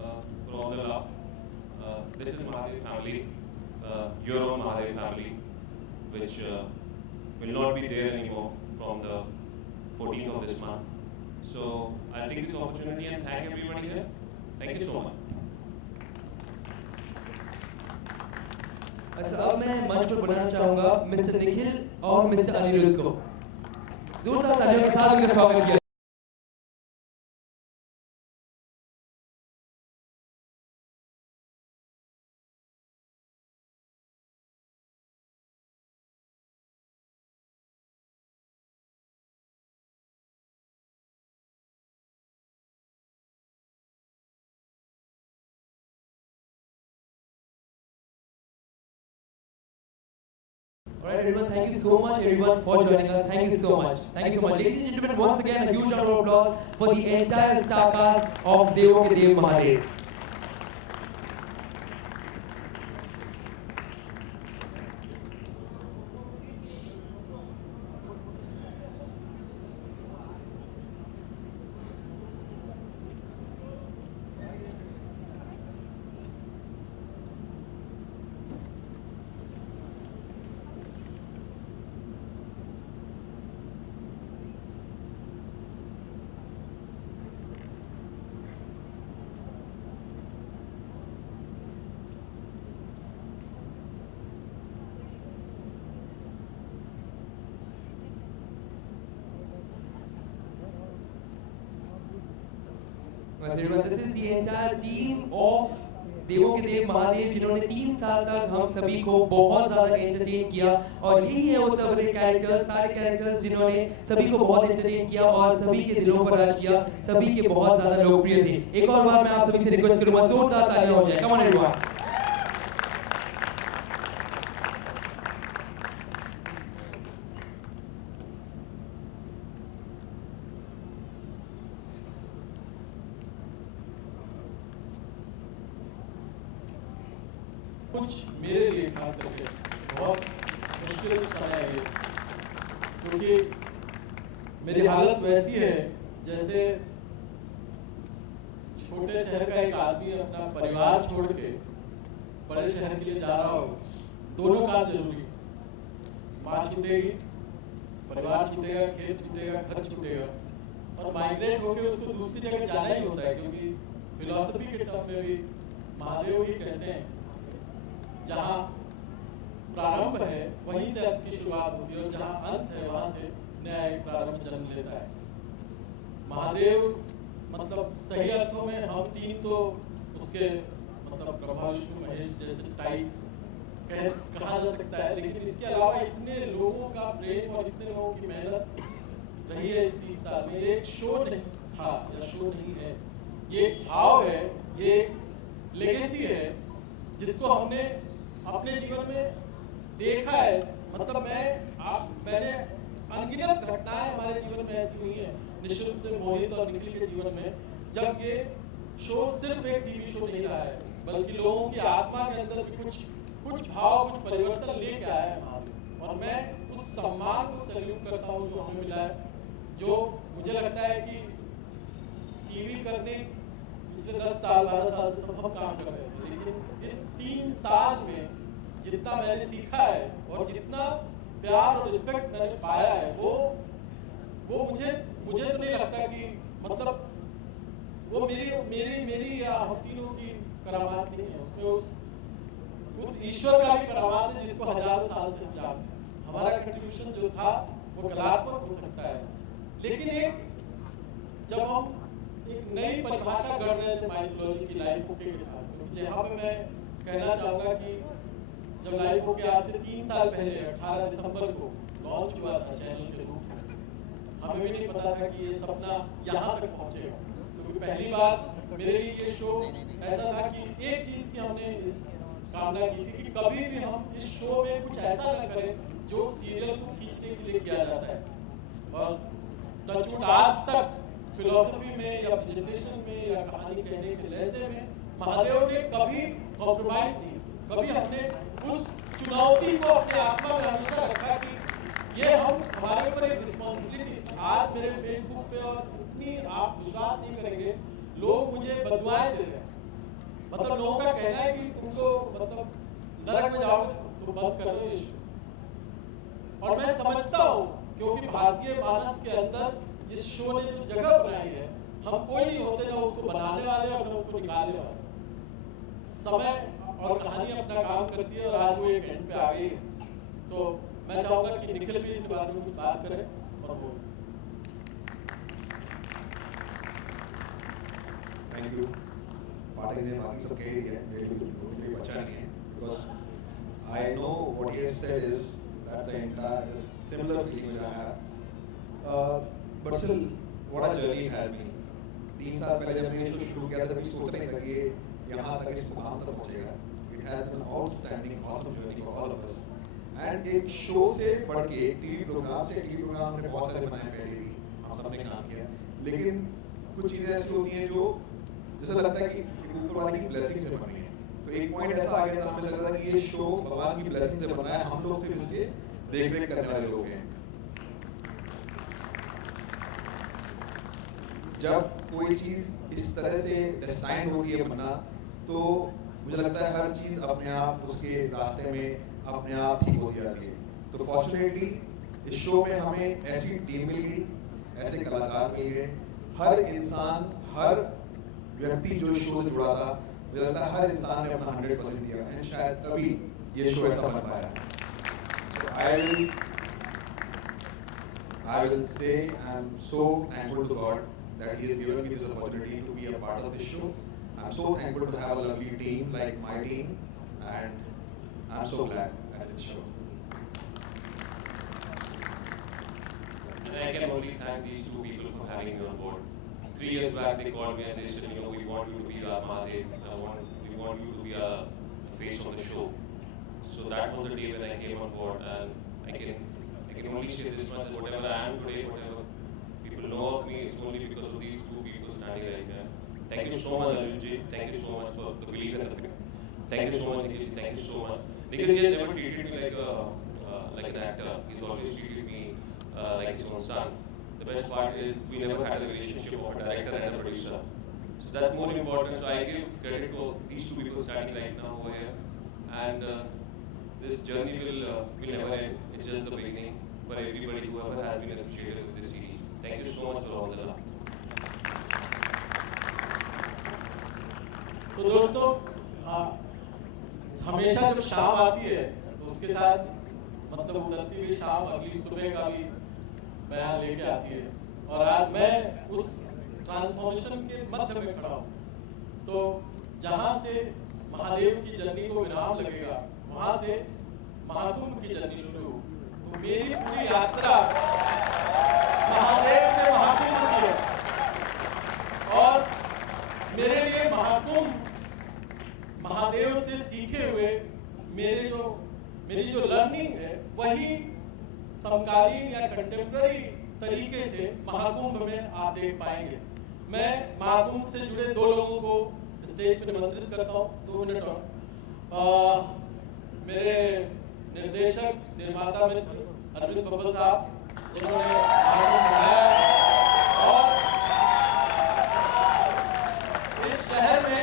for all the love. This is Mahadev family, your own Mahadev family, which will not be there anymore from the 14th of this month. So I'll take this opportunity and thank everybody here. Thank you so much. अच्छा, अब मैं मंच पर बुलाना चाहूंगा mister Nikhil और mister Anirudh को। जोरदार तालियों के साथ उनका स्वागत किया। Alright everyone, thank you so much everyone for joining us. Thank you so much. Thank you so much. Ladies and gentlemen, once again a huge round of applause for the entire star cast of Devo Ke Dev Mahadev. Everyone, this is the entire team of देवों के देव महादेव जिन्होंने 3 साल तक हम सभी को बहुत ज़्यादा एंटरटेन किया और यही है वो सारे कैरेक्टर्स जिन्होंने सभी को बहुत एंटरटेन किया और सभी के दिलों पर राज किया, सभी के बहुत ज़्यादा लोकप्रिय थे। एक और बार मैं आप सभी से रिक्वेस्ट करूँगा, जोरदार तालियां हो जाए। कम ऑन एवरीवन। कुछ मेरे लिए खास करके बहुत मुश्किल समय है ये, क्योंकि मेरी हालत वैसी है जैसे छोटे शहर का एक आदमी अपना परिवार छोड़ के बड़े शहर के लिए जा रहा हो। दोनों काम जरूरी, माँ छूटेगी, परिवार छूटेगा, खेत छूटेगा, घर छूटेगा और माइग्रेट होके उसको दूसरी जगह जाना ही होता है, क्योंकि फिलॉसफी के टर्म में भी महादेव ही कहते हैं जहाँ प्रारंभ है वहीं से अंत की शुरुआत होती है और जहाँ अंत है वहां से नया एक प्रारंभ जन्म लेता है। महादेव मतलब सही अर्थों में हम तीन तो उसके मतलब ब्रह्मा विष्णु महेश जैसे टाइप कहा जा सकता है, लेकिन इसके अलावा इतने लोगों का प्रेम और इतने लोगों की मेहनत रही है इस 30 साल में। ये एक शो नहीं था या शो नहीं है, ये एक भाव है, ये एक लेगेसी है जिसको हमने अपने जीवन में देखा है। मतलब मैंने अनगिनत घटनाएं हमारे जीवन में ऐसी हुई हैं, निश्चित रूप से मोहित और निखिल के जीवन में, जब ये शो सिर्फ एक टीवी शो नहीं रहा है बल्कि लोगों की आत्मा के अंदर भी कुछ भाव, कुछ परिवर्तन लेके आया है महादेव। और मैं उस सम्मान को सैल्यूट करता हूँ जो हमें मिला है, जो मुझे लगता है कि टीवी करने पिछले 10 साल 12 साल से सब हम काम कर रहे हैं, लेकिन इस 3 साल में जितना मैंने सीखा है और जितना प्यार और रिस्पेक्ट मैंने पाया है वो मुझे तो नहीं लगता कि मतलब वो मेरी या हम तीनों की करामात नहीं है, उसमें उस ईश्वर का भी करामात है जिसको हजारों साल से हम जानते हैं। हमारा कंट्रीब्यूशन जो था वो कलात्मक हो सकता है, लेकिन जब हम एक नई परिभाषा गढ़ रहे थे माइथोलॉजी की लाइफ ओके के साथ, क्योंकि यहाँ पे मैं कहना चाहूँगा कि जब लाइफ ओके आज से 3 साल पहले 18 दिसंबर को लॉन्च हुआ था चैनल के रूप में, हमें भी नहीं पता था कि ये सपना यहाँ तक पहुँचेगा। क्योंकि पहली बार मेरे लिए ये शो ऐसा था कि एक चीज़ की हमने कामना की थी कि कभी भी हम इस शो में कुछ ऐसा न करें जो सीरियल को खींचने के लिए किया जाता है। और टचवुड आज तक फिलॉसफी में या प्रेजेंटेशन में या कहानी कहने के लहजे में महादेव ने कभी कॉम्प्रोमाइज नहीं किया। कभी हमने उस चुनौती को अपने आत्मा में हमेशा रखा कि ये हमारे ऊपर एक रिस्पॉन्सिबिलिटी थी। आज मेरे फेसबुक पे और इतनी आप विश्वास नहीं करेंगे लोग मुझे बददुआएं दे रहे हैं मतलब लोगों का कहना है कि तुमको मतलब नरक में जाओगे तो बंद कर रहे हो ये शो। और मैं समझता हूँ क्योंकि भारतीय मानस के अंदर इस शो ने जो जगह बनाई है, हम कोई नहीं होते ना उसको बनाने वाले और ना उसको निकालने वाले। समय और कहानी अपना काम करती है और आज वो एक एंड पे आ गई है। तो मैं चाहूंगा कि निखिल भी इसके बारे में कुछ बात करें और वो थैंक यू। पाठक ने बाकी सब कह दिया है, मेरे लिए बचा नहीं है, because I know what he has said is that's the entire similar feeling which I have, but still what a journey it has been. 3 साल पहले जब मैंने शो शुरू किया था, कभी सोचा नहीं था कि ये यहाँ तक, इस मुकाम तक पहुँचेगा। It has been an outstanding awesome journey for all of us. And एक शो से बढ़ के एक टीवी प्रोग्राम से, टीवी प्रोग्राम हमने बहुत सारे बनाए पहले भी, हम सबने काम किया, लेकिन कुछ चीज़ें ऐसी होती हैं जो जैसा लगता है कि ऊपर वाले की ब्लेसिंग से बनी है। तो एक पॉइंट ऐसा आ गया था, हमें लग रहा था कि ये शो भगवान की ब्लेसिंग से बना है, हम लोग सिर्फ इसके देख रेख करने वाले लोग हैं। जब कोई चीज़ इस तरह से डेस्टाइन्ड होती है बनना, तो मुझे लगता है हर चीज़ अपने आप उसके रास्ते में अपने आप ठीक होती जाती है। तो फॉर्चुनेटली इस शो में हमें ऐसी टीम मिल गई, ऐसे कलाकार मिल गए, हर इंसान, हर व्यक्ति जो शो से जुड़ा था, मुझे लगता है हर इंसान ने अपना 100% दिया, एंड शायद तभी ये शो ऐसा बन पाया। So I will say I am so thankful to God that He has given me this opportunity to be a part of this show. I am so thankful to have a lovely team like my team, and I am so glad at this show. And I can only thank these two people for having me on board. 3 years back, they called me and they said, you know, we want you to be our Mahadev. We want you to be a face of the show. So that was the day when I came on board, and I can only say this much, that whatever I am today, whatever people know of me, it's only because of these two people standing right there. Thank you so much, Anilji. Thank you so much for the belief in the film. Thank you so much, Nikhil. Thank you so much. Nikhil has never treated me like an actor. He's always treated me like his own son. The best part is we never had a relationship of a director and a producer. So that's more important. So I give credit to these two people standing right now over here. And this journey will never end. It's just the beginning for everybody, whoever has been associated with this series. Thank you so much for all the love. तो दोस्तों, हमेशा जब शाम आती है तो उसके साथ मतलब उतरती हुई शाम अगली सुबह का भी बयान लेके आती है। और आज मैं उस ट्रांसफॉर्मेशन के मध्य में खड़ा हूँ। तो जहाँ से महादेव की जर्नी को विराम लगेगा, वहाँ से महाकुंभ की जर्नी शुरू हो। तो मेरी पूरी यात्रा महादेव से महाकुंभ की है, और मेरे लिए महाकुंभ महादेव से सीखे हुए मेरी जो लर्निंग है, वही समकालीन या कंटेम्पररी तरीके से महाकुंभ में आप देख पाएंगे। मैं महाकुंभ से जुड़े 2 लोगों को स्टेज पर निमंत्रित करता हूँ। 2 मिनट और मेरे निर्देशक निर्माता मित्र अरविंद बब्बल साहब, जिन्होंने महाकुंभ बनाया, और इस शहर में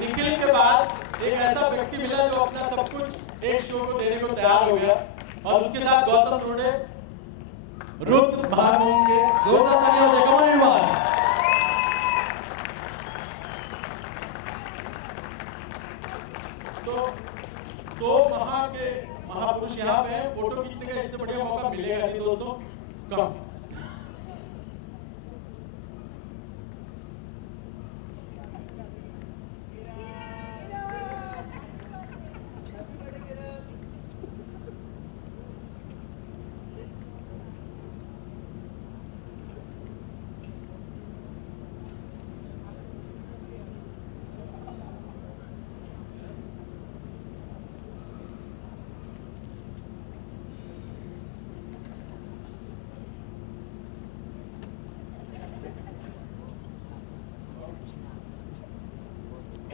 निखिल के बाद एक ऐसा व्यक्ति मिला जो अपना सब कुछ एक शो को देने को तैयार हो गया, और उसके साथ गौतम रोडे, रुद्र महाकुंभ के जोरदार तालियां हो जाए। कम ऑन एवरीवन। तो 2 महापुरुष यहाँ पे हैं। फोटो खींचने का इससे बढ़िया मौका मिलेगा नहीं दोस्तों। कम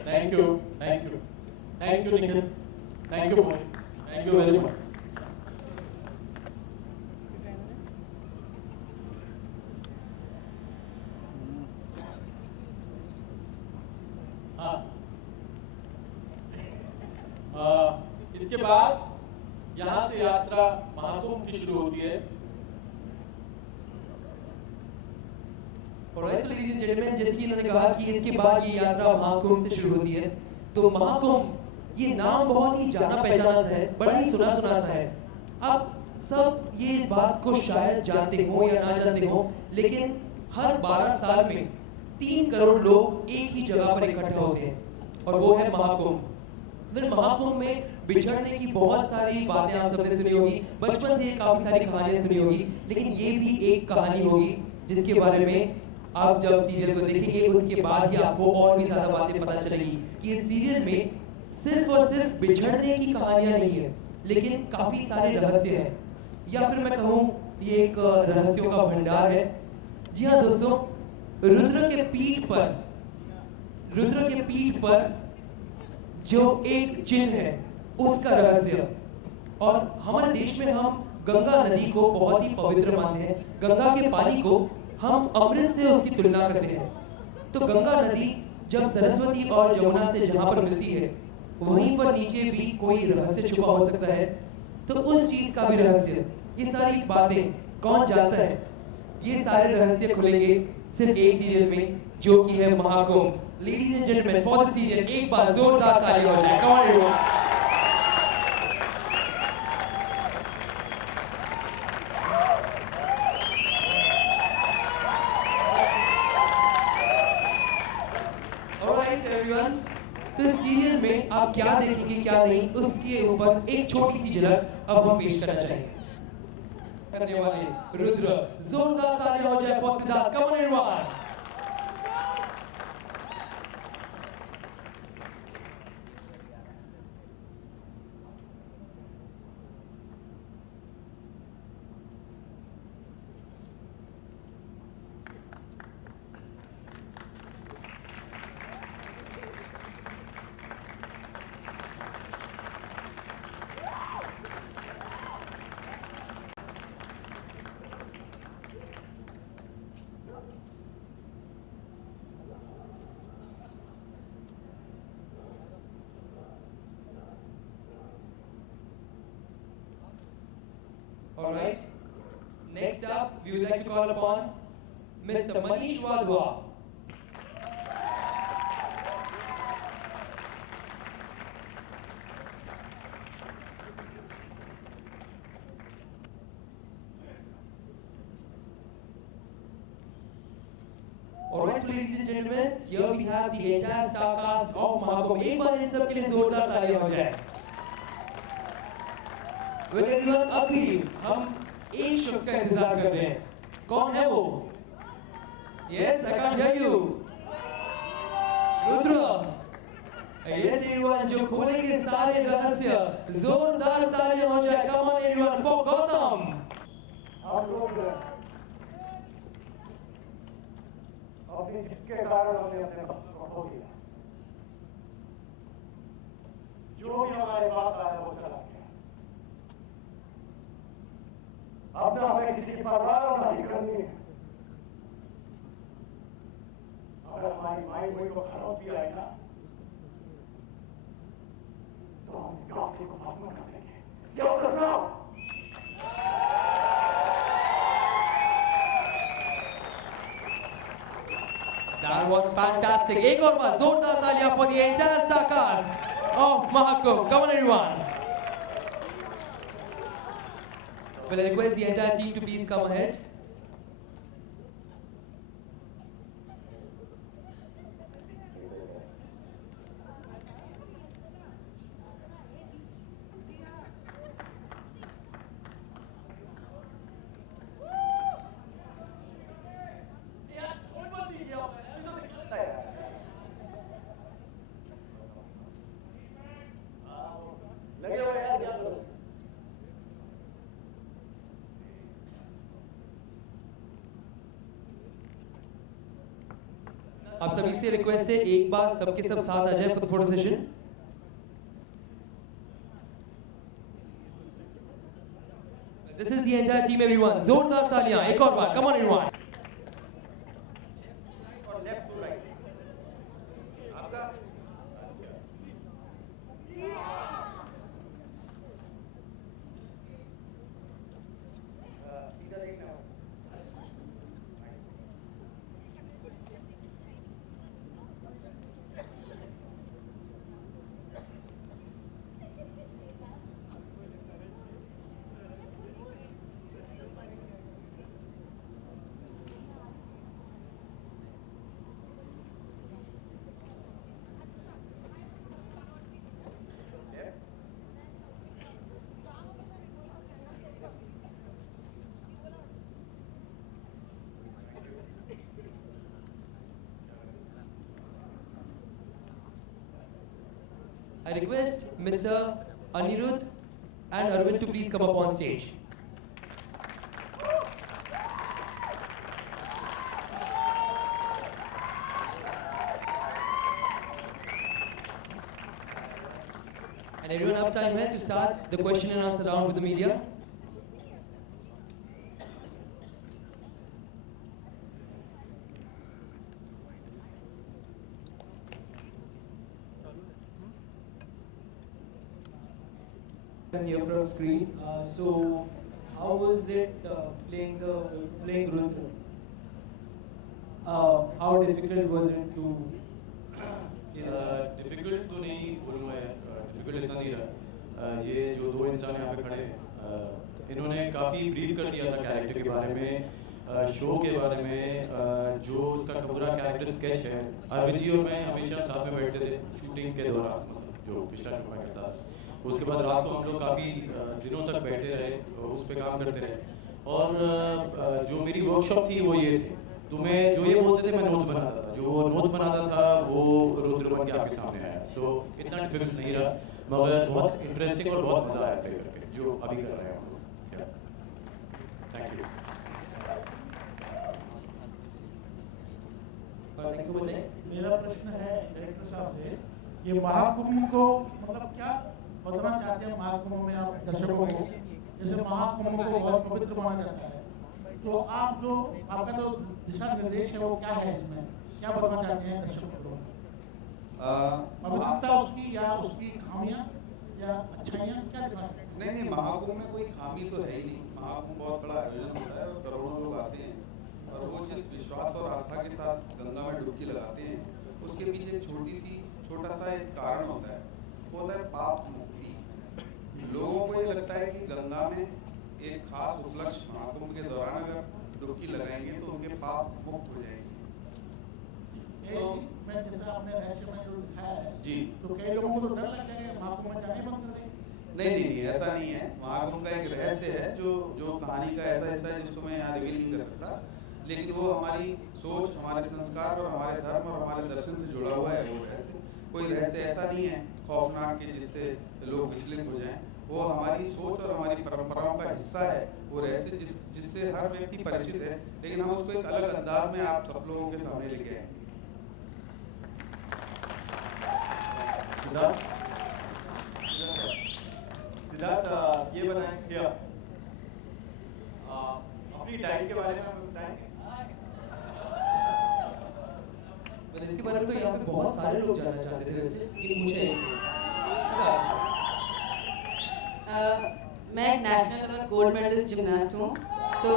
Thank you Nikhil, thank you Mohit, thank you very much. हाँ, इसके बाद यहाँ से यात्रा महाकुंभ की शुरू होती है। Alright, so ladies and gentlemen, जैसे कि इन्होंने कहा कि इसके बाद ये यात्रा महाकुंभ से शुरू होती है, तो महाकुंभ ये नाम बहुत ही जाना पहचाना सा है, बड़ा ही सुना सुना सा है। अब सब ये बात को शायद जानते हो या ना जानते हो, लेकिन हर 12 साल में 3 करोड़ लोग एक ही जगह पर इकट्ठा होते हैं और वो है महाकुंभ। फिर महाकुंभ में बिछड़ने की बहुत सारी बातें आप सबने सुनी होगी, बचपन से ये काफी सारी कहानियां सुनी होगी, लेकिन ये भी एक कहानी होगी जिसके बारे में आप जब सीरियल को देखेंगे उसके बाद ही आपको और भी ज्यादा बातें पता चलेगी कि इस सीरियल में सिर्फ और सिर्फ बिछड़ने की कहानियां नहीं है, लेकिन काफी सारे रहस्य हैं, या फिर मैं कहूँ ये एक रहस्यों का भंडार है। जी हाँ दोस्तों, रुद्र के पीठ पर जो एक चिन्ह है उसका रहस्य। और हमारे देश में हम गंगा नदी को बहुत ही पवित्र मानते हैं, गंगा के पानी को हम अमृत से उसकी तुलना करते हैं। तो गंगा नदी जब सरस्वती और यमुना से जहां पर मिलती है, वहीं पर नीचे भी कोई रहस्य छुपा हो सकता है, तो उस चीज का भी रहस्य, ये सारी बातें कौन जानता है, ये सारे रहस्य खुलेंगे सिर्फ एक सीरियल में जो कि है Mahakumbh. Ladies and gentleman, for the serial एक बार जोरदार ताली हो जाए। कम ऑन एवरीवन। ऑलराइट एवरीवन, तो सीरियल में आप क्या देखेंगे क्या नहीं, उसके ऊपर एक छोटी सी झलक अब हम पेश करना चाहेंगे। करने वाले रुद्र, जोरदार ताली हो जाए for Siddharth. Come on everyone. All right. Next up, we would like to call upon Mr. Manish Wadhwa. All right, so ladies and gentlemen, here we have the entire star cast of Mahakumbh. एक बार इन सब के लिए जोरदार तालियां हो जाए। Well everyone, अब भी हम एक शख्स का इंतजार कर रहे हैं। कौन है वो? Yes, I can't hear you. Rudra. Yes everyone, जो खोलेंगे सारे रहस्य, जोरदार तालियां हो जाए। Come on everyone for Gautam. आप लोग अपनी जिद के कारण हमने अपने वक्त को खो दिया। जो भी हमारे पास आया वो चला गया। अब ना हमें किसी की परवाह नहीं करनी है। अगर हमारी माई कोई को खरोच भी आई ना, तो हम इस काफले को खत्म कर देंगे। याद रखना। That was fantastic. एक और बार जोरदार तालियां for the entire star cast of Mahakumbh. Come on everyone. Well, I request the entire team to please come ahead. आप सभी से रिक्वेस्ट है एक बार सबके सब साथ आ जाए for the photo session. This is the entire team everyone. जोरदार तालियां एक और बार। Come on everyone. I request Mr. Anirudh and Arvind to please come up on stage. And everyone have time here to start the question and answer round with the media. Here from screen. So, how was it playing Rudra? How difficult was it to? Difficult तो नहीं बोलूँगा यार, difficult इतना नहीं रहा। ये जो दो इंसान यहाँ पे खड़े हैं, इन्होंने काफ़ी ब्रीफ कर दिया था कैरेक्टर के बारे में, शो के बारे में, जो उसका पूरा कैरेक्टर स्केच है। अरविंद जी और मैं हमेशा साथ में बैठते थे शूटिंग के दौरान, जो पिछला शो में करता था। उसके बाद रात को हम लोग काफ़ी दिनों तक बैठे रहे, उस पर काम करते रहे। और जो मेरी वर्कशॉप थी वो ये थे, तो मैं जो ये बोलते थे मैं नोट्स बनाता था, जो नोट्स बनाता था वो रुद्र बन के आपके सामने आया। सो इतना डिफिकल्ट नहीं रहा, मगर बहुत इंटरेस्टिंग और बहुत मज़ा आया प्ले करके, जो अभी कर रहे हैं हम लोग। Thank you. मेरा प्रश्न है डायरेक्टर साहब से, ये महाकुंभ को मतलब क्या बताना चाहते हैं? महाकुंभ में आप दर्शकों को, जैसे महाकुंभ को बहुत पवित्र माना जाता है, तो आप जो आपका जो दिशा निर्देश है वो क्या है, इसमें क्या बताना चाहते हैं दर्शकों को? पवित्रता उसकी या उसकी खामियां या अच्छाइयां क्या दिखाना चाहते हैं? नहीं, महाकुंभ में कोई खामी तो है ही नहीं। महाकुंभ बहुत बड़ा आयोजन होता है और करोड़ों लोग आते हैं, और वो जिस विश्वास और आस्था के साथ गंगा में डुबकी लगाते हैं, उसके पीछे छोटा सा एक कारण होता है, वो होता है पाप मुक्ति। लोगों को ये लगता है कि गंगा में एक खास उपलक्ष्य महाकुंभ के दौरान अगर डुबकी लगाएंगे तो उनके पाप मुक्त हो जाएंगे। तो मैं जैसा आपने रहस्य में जो दिखाया है जी, तो कई लोगों को तो डर लग जाएगा महाकुंभ में जाने बंद कर देंगे। नहीं, ऐसा नहीं है। महाकुंभ का एक रहस्य है जो कहानी का ऐसा हिस्सा है जिसको मैं यहाँ रिवील नहीं कर सकता, लेकिन वो हमारी सोच, हमारे संस्कार और हमारे धर्म और हमारे दर्शन से जुड़ा हुआ है। वो रहस्य, कोई रहस्य ऐसा नहीं है खौफनाक के जिससे लोग विचलित हो जाएं। वो हमारी सोच और हमारी परंपराओं का हिस्सा है। वो रहस्य जिससे हर व्यक्ति परिचित है, लेकिन हम उसको एक अलग अंदाज में आप सब लोगों के सामने लेके आएंगे। सिद्धार्थ, ये बताएं अपनी डाइट के बारे में हमें बताएंगे। इसके बारे में तो यहाँ पे बहुत सारे लोग जानना चाहते थे वैसे, लेकिन मुझे मैं एक national level gold medalist gymnast हूँ, तो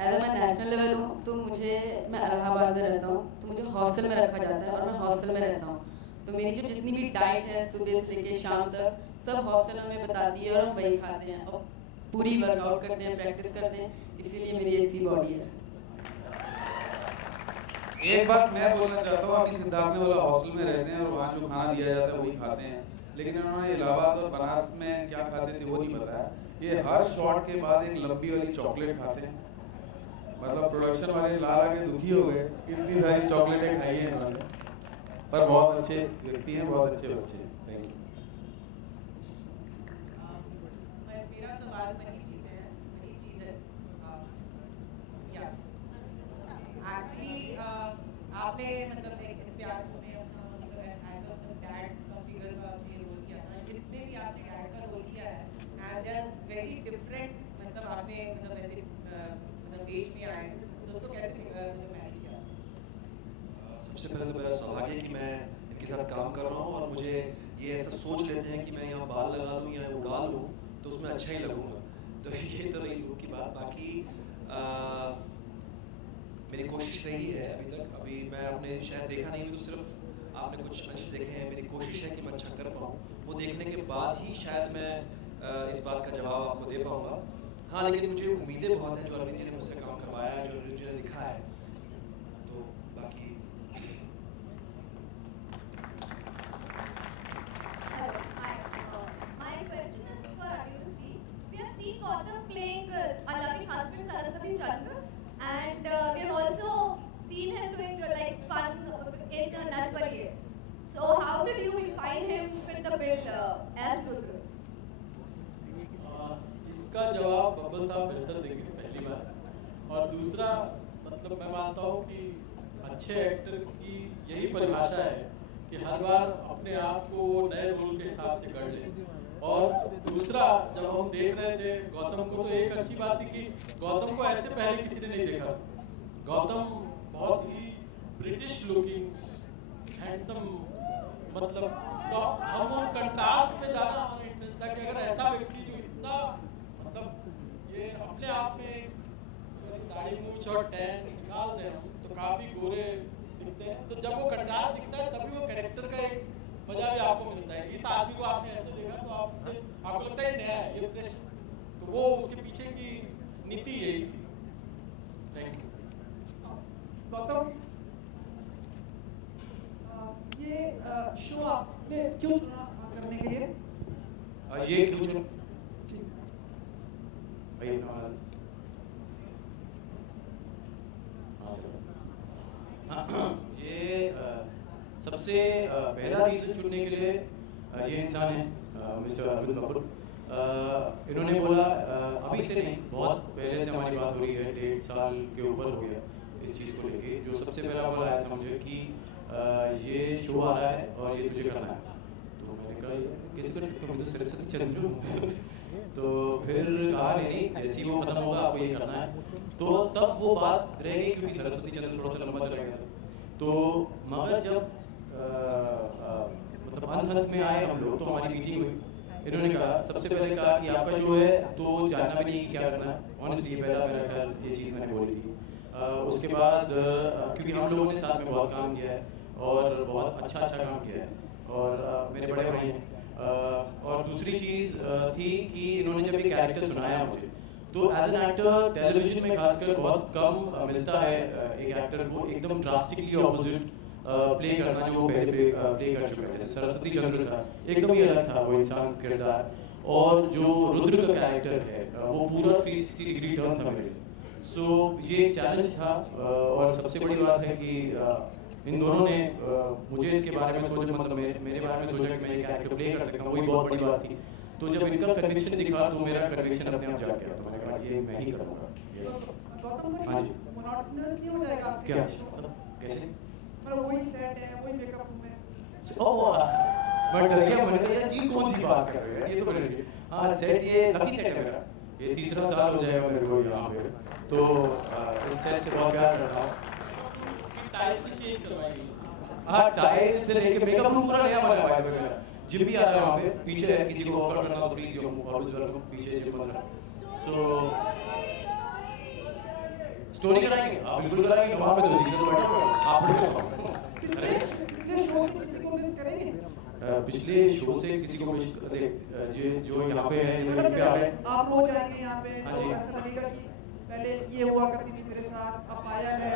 एज मैं नेशनल लेवल हूँ, तो मैं इलाहाबाद में रहता हूँ, तो मुझे हॉस्टल में रखा जाता है और मैं हॉस्टल में रहता हूँ। तो मेरी जो जितनी भी डाइट है सुबह से लेके शाम तक सब हॉस्टल हमें बताती है और हम वही खाते हैं और पूरी वर्कआउट करते हैं, प्रैक्टिस करते हैं, इसीलिए मेरी ऐसी बॉडी है। एक बात मैं बोलना चाहता हूँ, अभी सिद्धार्थ ने वाला हॉस्टल में रहते हैं और वहाँ जो खाना दिया जाता है वही खाते हैं, लेकिन इन्होंने इलाहाबाद और बनारस में क्या खाते थे वो नहीं बताया। ये हर शॉट के बाद एक लंबी वाली चॉकलेट खाते हैं, मतलब प्रोडक्शन वाले ला के दुखी हो गए, इतनी सारी चॉकलेटें खाई हैं इन्होंने। पर बहुत अच्छे व्यक्ति हैं, बहुत अच्छे बच्चे हैं। Thank you. मेरा सवाल मनीष जी से है। एक्चुअली आपने मतलब इस प्यार में अपना मतलब एज अ डैड का फिगर का आपने रोल किया था, इसमें भी आपने डैड का रोल किया है and there is very different, मतलब आपने मतलब ऐसे मतलब देश में आए, तो उसको कैसे मतलब मैनेज किया? सबसे पहले तो मेरा सौभाग्य है कि मैं इनके साथ काम कर रहा हूँ, और मुझे ये ऐसा सोच लेते हैं कि मैं यहाँ बाल लगा लूँ या उड़ा लूँ तो उसमें अच्छा ही लगूंगा, तो ये तो रही लोगों की बात। बाकी मेरी कोशिश रही है अभी मैं आपने शायद देखा नहीं, तो सिर्फ आपने कुछ अंश देखे हैं। मेरी कोशिश है कि मैं अच्छा कर पाऊँ, वो देखने के बाद ही शायद मैं इस बात का जवाब आपको दे पाऊँगा। हाँ, लेकिन मुझे उम्मीदें बहुत हैं जो अरविंद जी ने मुझसे काम करवाया है, जो अरविंद जी ने लिखा है, तो बाकी Gautam playing a loving husband, Saraswati Chandra, and we have also seen him doing like find him fit the bill as Rudra? इसका जवाब बब्बल साहब बेहतर देंगे पहली बार, और दूसरा मतलब मैं मानता हूँ कि अच्छे एक्टर की यही परिभाषा है कि हर बार अपने आप को वो नए रोल के हिसाब से कर ले। और दूसरा, जब हम देख रहे थे गौतम को, तो एक अच्छी बात थी कि गौतम को ऐसे पहले किसी ने नहीं देखा। गौतम बहुत ही ब्रिटिश लुकिंग हैंडसम, मतलब तो हम उस कंट्रास्ट में ज़्यादा हमारा इंटरेस्ट था कि अगर ऐसा व्यक्ति जो इतना मतलब ये अपने आप में दाढ़ी मूंछ और टैन निकाल दें हम, तो काफ़ी गोरे दिखते हैं। तो जब वो कंट्रास्ट दिखता है तभी वो कैरेक्टर का एक मजा भी आपको मिलता है। इस आदमी को आपने ऐसे देखा तो आप उससे आपको लगता है नया है, ये फ्रेश, तो वो उसके पीछे की नीति यही थी। Thank you. गौतम, ये शो आपने क्यों चुना करने के लिए? ये क्यों चुना? ये सबसे पहला रीज़न चुनने के लिए ये इंसान है मिस्टर अरविंद कपूर। इन्होंने बोला, अभी से नहीं, बहुत पहले से हमारी बात हो रही है, 1.5 साल के ऊपर हो गया इस चीज़ को लेके। जो सबसे पहला कॉल आया था मुझे कि ये शो आ रहा है और ये तुझे करना है। तो मैंने कहा कैसे कर सकता हूँ, मैं तो सरस्वती चंद्र हूँ। तो फिर कहा नहीं, जैसे ही वो ख़त्म होगा आपको ये करना है। तो तब वो बात रह गई, क्योंकि सरस्वती चंद्र थोड़ा सा लंबा चला गया था। तो मगर जब मतलब अंत में आए हम लोग, तो हमारी मीटिंग हुई। इन्होंने कहा, सबसे पहले कहा कि आपका शो है तो जानना भी नहीं कि क्या करना है। ऑनेस्टली पहला मेरा ख्याल ये चीज़ मैंने बोली थी। उसके बाद क्योंकि हम लोगों ने साथ में बहुत काम किया है और बहुत अच्छा काम किया है, और मेरे बड़े भाई हैं। और दूसरी चीज़ थी कि इन्होंने जब ये कैरेक्टर सुनाया मुझे, तो एज एन एक्टर टेलीविजन में खासकर बहुत कम मिलता है एक एक्टर को एकदम ड्रास्टिकली ऑपोजिट प्ले करना जो वो पहले प्ले कर चुका है। जैसे सरस्वती चंद्र था, एकदम ही अलग था वो इंसान किरदार, और जो रुद्र का कैरेक्टर है वो पूरा 360 डिग्री टर्न था मेरे लिए। सो ये एक चैलेंज था, और सबसे बड़ी बात है कि इन दोनों ने मुझे इसके बारे में सोचा, मतलब मेरे बारे में सोचा कि मैं ये कैरेक्टर प्ले कर सकता हूँ, वही बहुत बड़ी बात थी। तो जब इनका कन्विक्शन दिखा तो मेरा कन्विक्शन अपने आप जाग गया, तो मैंने कहा ये मैं ही करूँगा। यस। हाँ जी। मोनोटोनस नहीं हो जाएगा आपके क्या शो? कैसे? मतलब वही सेट है, वही मेकअप रूम है। बट क्या मैंने कहा यार ये कौन सी बात कर रहे हो, ये तो मेरे, हाँ सेट, ये लकी सेट है मेरा, ये 3रा साल हो जाएगा मेरे को यहाँ पे। तो इस सेट से बहुत प्यार करता हूँ। टाइल से चेंज करवाएंगे। हाँ, टाइल से लेके मेकअप रूम पूरा नया बना है मेरा। जिम भी आ रहा है वहाँ पे, पीछे है, किसी को वर्कआउट करना तो प्लीज यू ऑलवेज वेलकम, पीछे जिम बन रहा है। सो स्टोरी कराएंगे, आप बिल्कुल कराएंगे, वहाँ पे तो सीधे तो बैठा आप पिछले शो से किसी को मिस करेंगे? पिछले शो से किसी को मिस जो यहाँ पे है, जो पे आ रहे हैं, आप रोज आएंगे यहाँ पे, हाँ तो जी। ऐसा लगेगा कि पहले ये हुआ करती थी मेरे साथ, अब पाया है।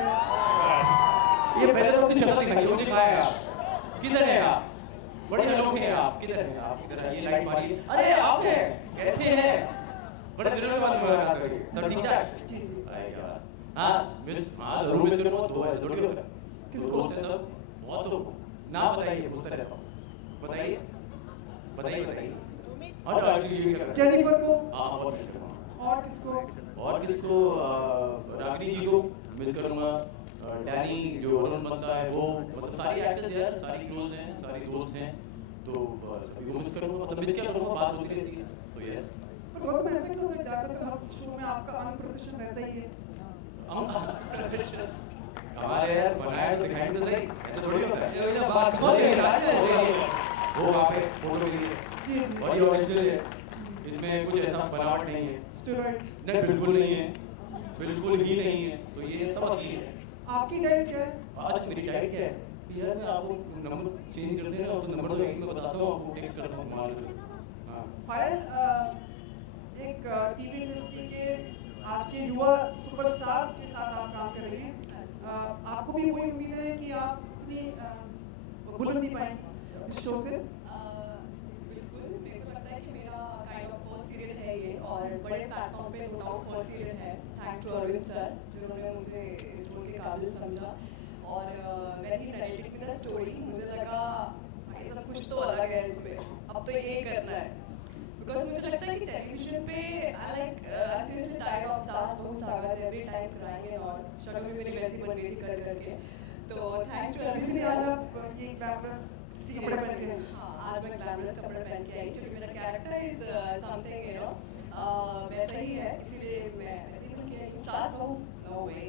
ये पहले तो अपनी शक्ल दिखाइए, मुझे कहा है आप किधर है, आप बड़े अनोखे हैं, आप किधर हैं, आप किधर है, ये लाइट मारिए, अरे आप हैं, कैसे हैं, बड़े दिनों के बाद मुलाकात हुई, सब ठीक ठाक? हाँ मिस, हाँ जरूर मिस करूँगा, तो ऐसे थोड़ी होता है, किस दोस्त हैं सब, बहुत तो ना बताइए, बोलता रहता हूँ, बताइए बताइए और ये क्या जेनिफर को? हाँ बहुत मिस करूँगा। और किसको? रागिनी जी को मिस करूँगा, डैनी जो अरुण बनता है वो, मतलब सारी एक्टर्स यार, सारी क्लोज हैं, सारी दोस्त हैं, तो सभी को मिस करूँगा, मतलब मिस क्या करूँगा, बात होती रहती है। तो यस। पर गौतम ऐसा क्यों होता है, ज़्यादातर हर शो में आपका अनप्रोफेशनल रहता ही है। हमारे यार बनाया तो दिखाई तो सही, ऐसे थोड़ी होता है। ये बात हो रही है, वो वहाँ पे फोटो के लिए और ये ओरिजिनल है, इसमें कुछ ऐसा बनावट नहीं है, स्टेरॉइड? नहीं बिल्कुल नहीं है, बिल्कुल ही नहीं है, तो ये सब असली है। आपकी डाइट क्या है? आज मेरी डाइट क्या है यार, मैं आपको नंबर चेंज कर देना, तो नंबर तो एक में बताता हूँ, आपको टेक्स्ट करता हूँ मान लो। हाँ फाइल एक टीवी इंडस्ट्री के आज के युवा सुपरस्टार्स के साथ आप काम कर रही हैं, आपको भी वही उम्मीद है कि आप इतनी बुलंदी पाएंगे इस शो से? बिल्कुल, मेरे को लगता है कि मेरा काइंड ऑफ फर्स्ट सीरियल है ये, और बड़े प्लेटफॉर्म पे नो डाउट फर्स्ट सीरियल है, थैंक्स टू अरविंद सर जिन्होंने मुझे इस रोल के काबिल समझा। और when he narrated me the story, मुझे लगा ये सब कुछ तो अलग है इसमें, अब तो ये करना है। बिकॉज मुझे लगता है कि टेलीविजन पे I like I am seriously tired of सास बहू sagas every time crying and all. शक्ल भी मेरी वैसी बन गई थी कर करके। तो थैंक्स टू इसलिए आज आप ये ग्लैमरस कपड़े पहन के हैं। हाँ, आज मैं ग्लैमरस कपड़े पहन के आई क्योंकि मेरा character is something you know वैसा ही है, इसीलिए मैं ऐसे ही बन के आई। सास बहू no way.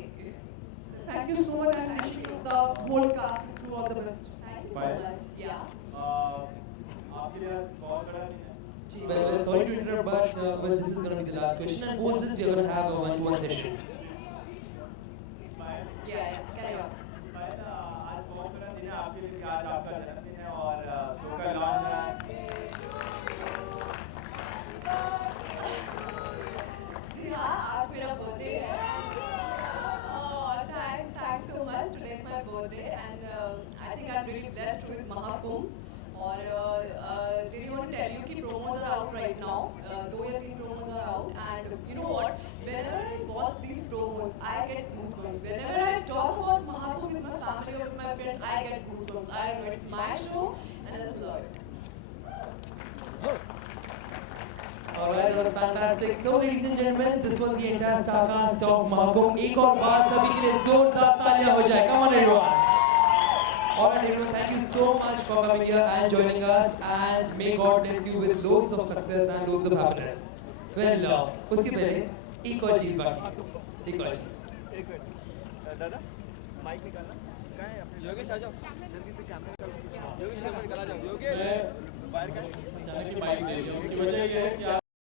Thank you so much and wishing you the whole cast all the best. Thank you so much. Yeah. आपके लिए आज बहुत बड़ा दिन है। Well, sorry to interrupt, but this is going to be the last question. And post this, we are going to have a one-to-one session. Yeah, carry on. आज बहुत बड़ा दिन है आपके लिए, आज आपका जन्मदिन है और शो का लॉन्च है। जी हाँ, आज मेरा बर्थडे है। Thanks so much. Today is my birthday and I think I'm really blessed with Mahakumbh. और really want to tell you कि promos are out right now. 2 या 3 promos are out and you know what? Whenever I watch these promos, I get goosebumps. Whenever I talk about Mahakumbh with my family or with my friends, I get goosebumps. I don't know, it's my show and I just love it. Alright, that was fantastic. So, ladies and gentlemen, this was the entire star cast of Mahakumbh. एक और बार सभी के लिए जोरदार तालियां हो जाए. Come on, everyone. Alright, everyone, thank you so much for coming here and joining us. And may God bless you with loads of success and loads of happiness. Well, उसके पहले एक और चीज बाकी है. एक और चीज. एक मिनट दादा, माइक निकालना। कहाँ है अपने? योगेश आ जाओ, जल्दी से कैमरा निकालो। योगेश कैमरा निकाला जाओ। योगेश बाहर का। अचानक ही माइक ले लिया, उसकी वजह ये है कि